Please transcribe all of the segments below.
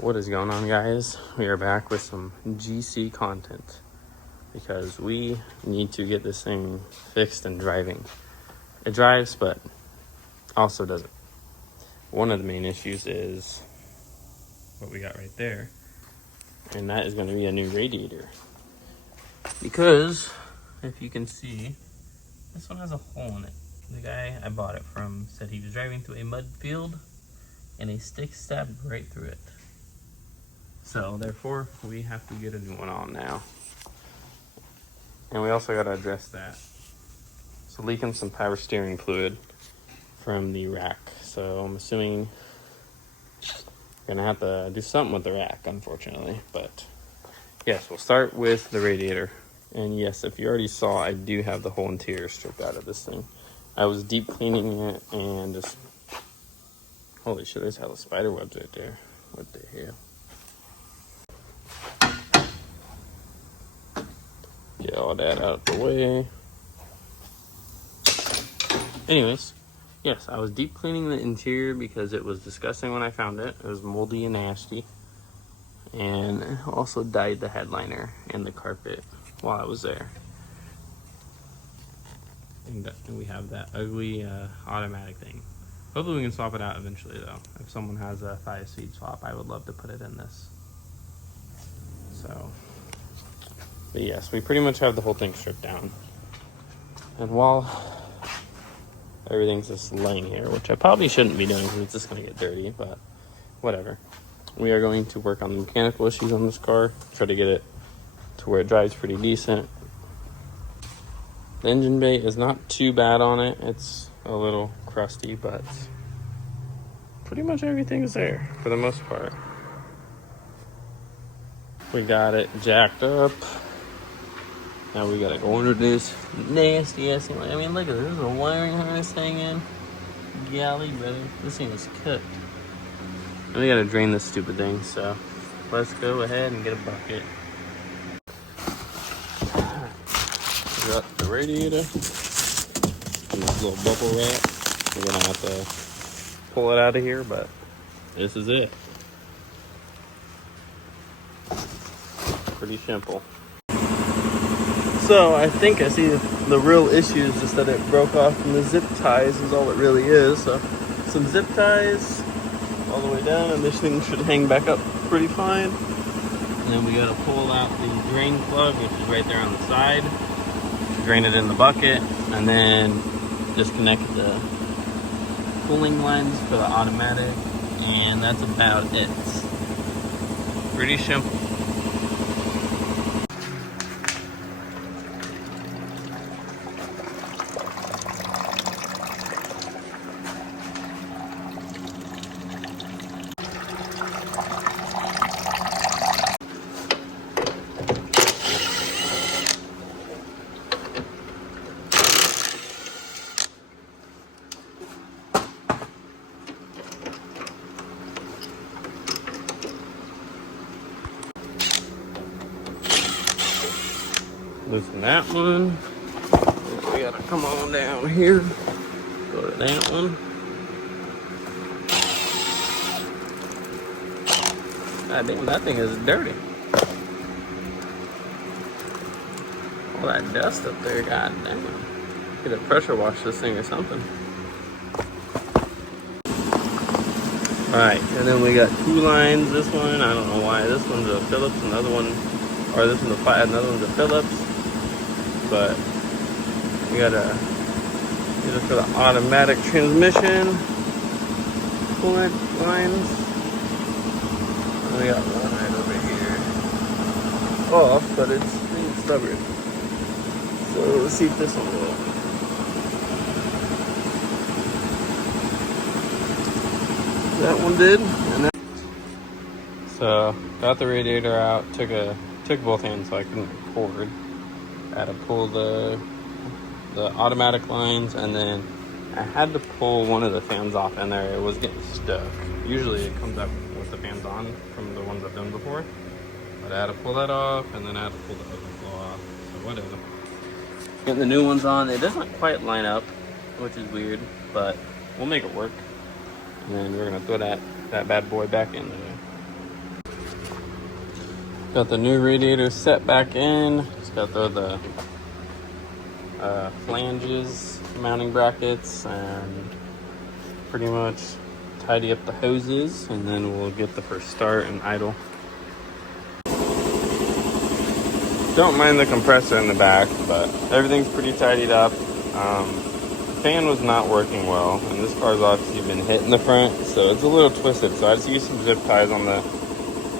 What is going on, guys? We are back with some GC content because we need to get this thing fixed and driving. It drives, but also doesn't. One of the main issues is what we got right there, and that is going to be a new radiator. Because, if you can see, this one has a hole in it. The guy I bought it from said he was driving through a mud field and a stick stabbed right through it. So therefore, we have to get a new one on now. And we also got to address that. So leaking some power steering fluid from the rack. So I'm assuming we're gonna have to do something with the rack, unfortunately. But yes, we'll start with the radiator. And yes, if you already saw, I do have the whole interior stripped out of this thing. I was deep cleaning it and just, holy shit, there's hella spider webs right there. What the hell? Get all that out of the way. Anyways, yes, I was deep cleaning the interior because it was disgusting when I found it. It was moldy and nasty. And also dyed the headliner and the carpet while I was there. And we have that ugly automatic thing. Hopefully we can swap it out eventually, though. If someone has a 5-speed swap, I would love to put it in this. So, but yes, we pretty much have the whole thing stripped down. And while everything's just laying here, which I probably shouldn't be doing because it's just going to get dirty, but whatever. We are going to work on the mechanical issues on this car, try to get it to where it drives pretty decent. The engine bay is not too bad on it. It's a little crusty, but pretty much everything's there for the most part. We got it jacked up. Now we gotta go under this nasty ass thing. I mean, look at this. There's a wiring harness hanging. Golly, brother. This thing is cooked. And we gotta drain this stupid thing, so let's go ahead and get a bucket. We got the radiator and this little bubble wrap. We're gonna have to pull it out of here, but this is it. Pretty simple. So I think I see the real issue is just that it broke off from the zip ties is all it really is. So some zip ties all the way down, and this thing should hang back up pretty fine. And then we gotta pull out the drain plug, which is right there on the side. Drain it in the bucket, and then disconnect the cooling lines for the automatic, and that's about it. Pretty simple. Loosen that one. We gotta come on down here. Go to that one. God damn, that thing is dirty. All that dust up there, god damn. Get a pressure wash this thing or something. Alright, and then we got two lines. This one, I don't know why. This one's a Phillips, another one, or this one's a Fiat, another one's a Phillips. But we got a either for the automatic transmission coolant lines. And we got one right over here off, but it's being stubborn. So let's see if this one will. That one did. And that. So got the radiator out. Took both hands so I couldn't record. I had to pull the automatic lines, and then I had to pull one of the fans off in there. It was getting stuck. Usually it comes up with the fans on from the ones I've done before, but I had to pull that off, and then I had to pull the overflow off. So whatever. Getting the new ones on. It doesn't quite line up, which is weird, but we'll make it work. And then we're gonna throw that bad boy back in Got the new radiator set back in. Just got to throw the flanges, mounting brackets, and pretty much tidy up the hoses, and then we'll get the first start and idle. Don't mind the compressor in the back, but everything's pretty tidied up. The fan was not working well, and this car's obviously been hit in the front, so it's a little twisted. So I just used some zip ties on the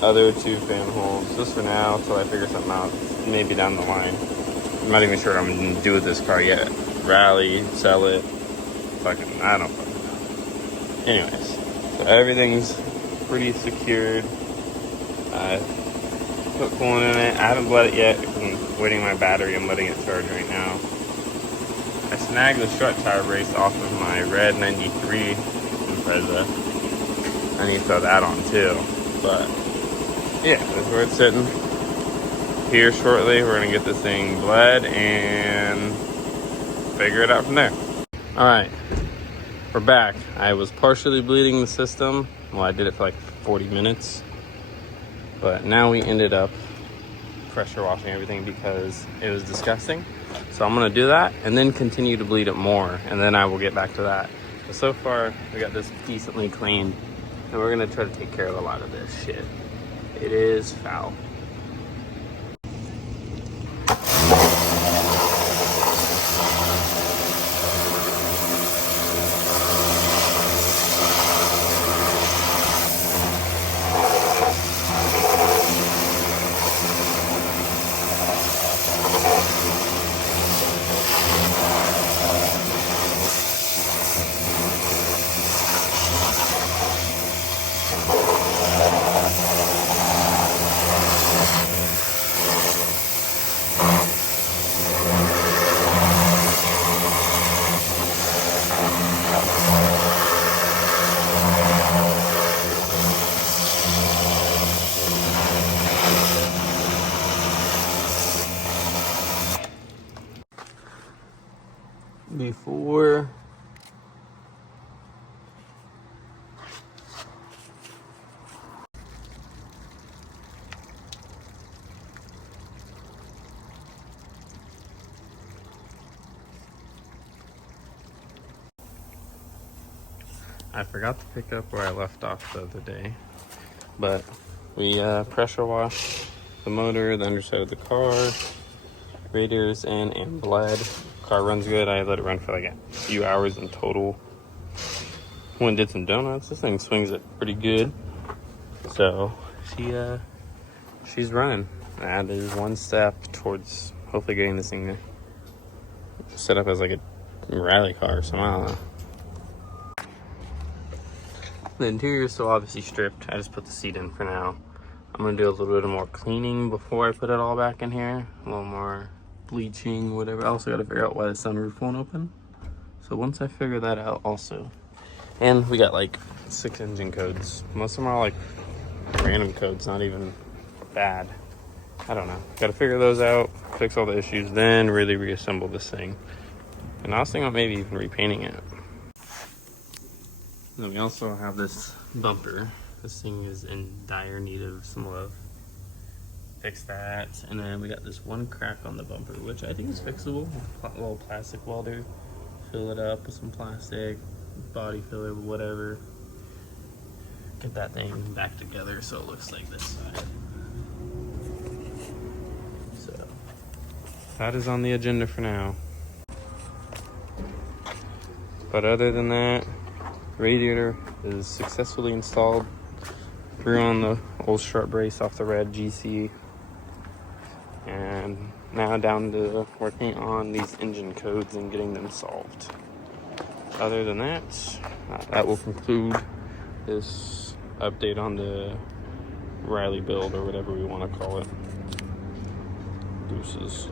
other two fan holes just for now until I figure something out, maybe down the line. I'm not even sure what I'm gonna do with this car yet. Rally, sell it, fucking, I don't fucking know. Anyways, so everything's pretty secured. I put coolant in it. I haven't bled it yet because I'm waiting on my battery. I'm letting it charge right now. I snagged the strut tire brace off of my red 93 Impreza. I need to throw that on too. But yeah, that's where it's sitting. Here shortly, we're gonna get this thing bled and figure it out from there. All right, we're back. I was partially bleeding the system. Well, I did it for like 40 minutes. But now we ended up pressure washing everything because it was disgusting. So I'm gonna do that and then continue to bleed it more, and then I will get back to that. But so far, we got this decently cleaned, and we're gonna try to take care of a lot of this shit. It is foul. Before I forgot to pick up where I left off the other day, but we pressure washed the motor, the underside of the car, radiators in, and bled. Car runs good. I let it run for like a few hours in total. Went and did some donuts. This thing swings it pretty good. So she's running. And there's one step towards hopefully getting this thing set up as like a rally car or something. I don't know. The interior is still obviously stripped. I just put the seat in for now. I'm gonna do a little bit more cleaning before I put it all back in here. A little more bleaching, whatever. I also gotta figure out why the sunroof won't open. So once I figure that out also. And we got like 6 engine codes. Most of them are like random codes, not even bad. I don't know. Gotta figure those out, fix all the issues, then really reassemble this thing. And I was thinking about maybe even repainting it. Then we also have this bumper. This thing is in dire need of some love. Fix that. And then we got this one crack on the bumper, which I think is fixable. A little plastic welder. Fill it up with some plastic, body filler, whatever. Get that thing back together so it looks like this side. So that is on the agenda for now. But other than that, radiator is successfully installed. Threw on the old strut brace off the red GC8. And now down to working on these engine codes and getting them solved. Other than that, that will conclude this update on the Riley build or whatever we want to call it. Deuces.